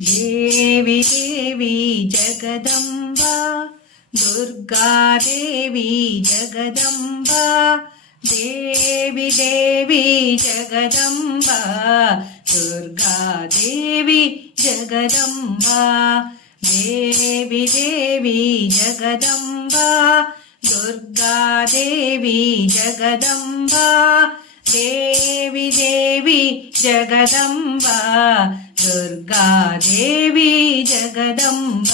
దేవి దేవి జగదంబ దుర్గాదేవి జగదంబ దేవి దేవి జగదంబ దుర్గాదేవి జగదంబ దేవి దేవి జగదంబ దుర్గాదేవి జగదంబ దేవి దేవి జగదంబ ದುರ್ಗಾದೇವಿ ಜಗದಂಬ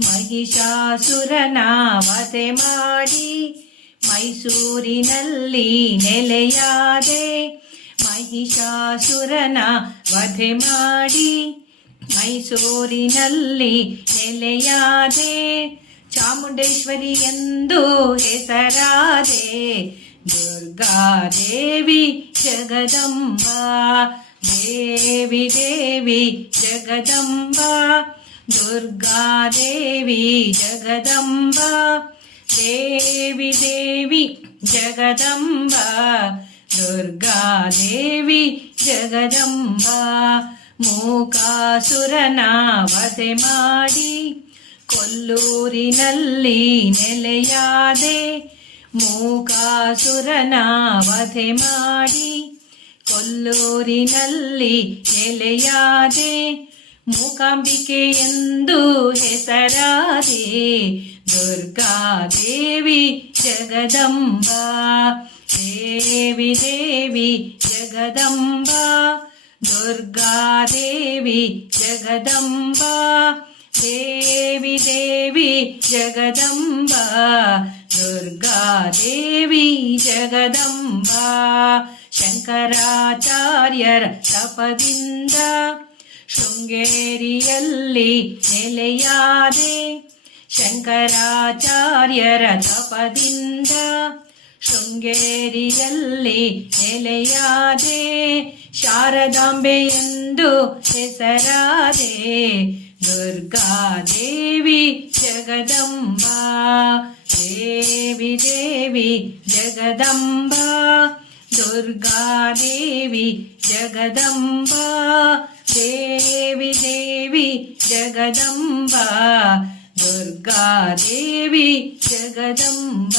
ಮಹಿಷಾಸುರನ ವಧೆ ಮಾಡಿ, ಮೈಸೂರಿನಲ್ಲಿ ನೆಲೆಯಾದೆ ಮಹಿಷಾಸುರನ ವಧೆ ಮಾಡಿ, ಮೈಸೂರಿನಲ್ಲಿ ನೆಲೆಯಾದೆ, ಚಾಮುಂಡೇಶ್ವರಿ ಎಂದು ಹೆಸರಾದೆ, ದುರ್ಗಾದೇವಿ ಜಗದಂಬ. ದೇವಿ ದೇವಿ ಜಗದಂಬ ದುರ್ಗಾದೇವಿ ಜಗದಂಬ, ದೇವಿ ದೇವಿ ಜಗದಂಬ ದುರ್ಗಾದೇವಿ ಜಗದಂಬ, ಮೂಕಾಸುರನ ವಧೆ ಮಾಡಿ, ಕೊಲ್ಲೂರಿನಲ್ಲಿ ನೆಲೆಯಾದೆ, ಮೂಕಾಸುರನ ವಧೆ ಮಾಡಿ ಕೊಲ್ಲೂರಿನಲ್ಲಿ ನೆಲೆಯಾದೆ ಮೂಕಾಂಬಿಕೆ ಎಂದು ಹೆಸರಾದೆ ದುರ್ಗಾದೇವಿ ಜಗದಂಬ ದೇವಿ ದೇವಿ ಜಗದಂಬ ದುರ್ಗಾದೇವಿ ಜಗದಂಬ ದೇವಿ ದೇವಿ ಜಗದಂಬ ದುರ್ಗಾದೇವಿ ಜಗದಂಬ ಶಂಕರಾಚಾರ್ಯರ ತಪದಿಂದ ಶೃಂಗೇರಿಯಲ್ಲಿ ನೆಲೆಯಾದೆ ಶಂಕರಾಚಾರ್ಯರ ತಪದಿಂದ ಶೃಂಗೇರಿಯಲ್ಲಿ ನೆಲೆಯಾದೆ ಶಾರದಾಂಬೆ ಎಂದು ಹೆಸರಾದೆ ದುರ್ಗಾದೇವಿ ಜಗದಂಬಾ ದೇವಿ ದೇವಿ ಜಗದಂಬ ದುರ್ಗಾದೇವಿ ಜಗದಂಬ ದೇವಿ ದೇವಿ ಜಗದಂಬ ದುರ್ಗಾದೇವಿ ಜಗದಂಬ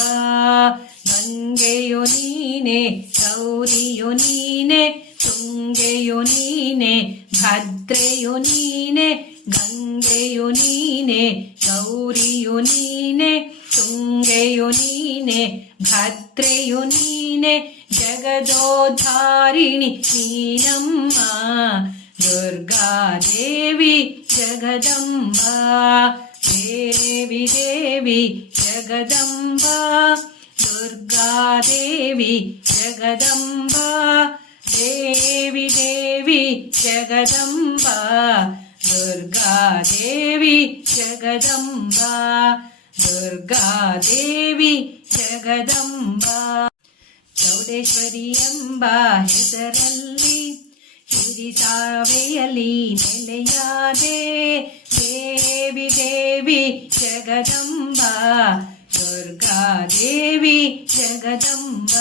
ಗಂಗೆಯು ನೀನೆ ಗೌರಿಯು ನೀನೆ ತುಂಗೆಯು ನೀನೆ ಭದ್ರೆಯು ನೀನೆ ಗಂಗೆಯು ನೀನೆ ಗೌರಿಯು ನೀನೆ ತುಂಗೆಯು ನೀನೆ ಭದ್ರೆಯು ನೀನೆ ಜಗದೋಧಾರಿಣಿ ನೀನಮ್ಮ ದುರ್ಗಾದೇವಿ ಜಗದಂಬ ದೇವಿ ದೇವಿ ಜಗದಂಬ ದುರ್ಗಾದೇವಿ ಜಗದಂಬ ದೇವಿ ದೇವಿ ಜಗದಂಬ ದುರ್ಗಾದೇವಿ ಜಗದಂಬ ದುರ್ಗಾದೇವಿ ಜಗದಂಬ ಚೌಡೇಶ್ವರಿ ಎಂಬ ಹೆಸರಲ್ಲಿ ಹಿರಿಸಾವೆಯಲ್ಲಿ ನೆಲೆಯಾದೆ ದೇವಿ ದೇವಿ ಜಗದಂಬ ದುರ್ಗಾದೇವಿ ಜಗದಂಬ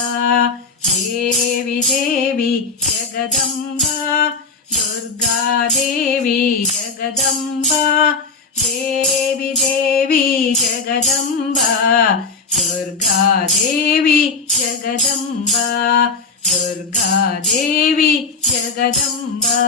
ದೇವಿ ದೇವಿ ಜಗದಂಬ ದುರ್ಗಾದೇವಿ ಜಗದಂಬ देवी देवि जगदम्बा दुर्गा देवी जगदम्बा दुर्गा देवी जगदम्बा।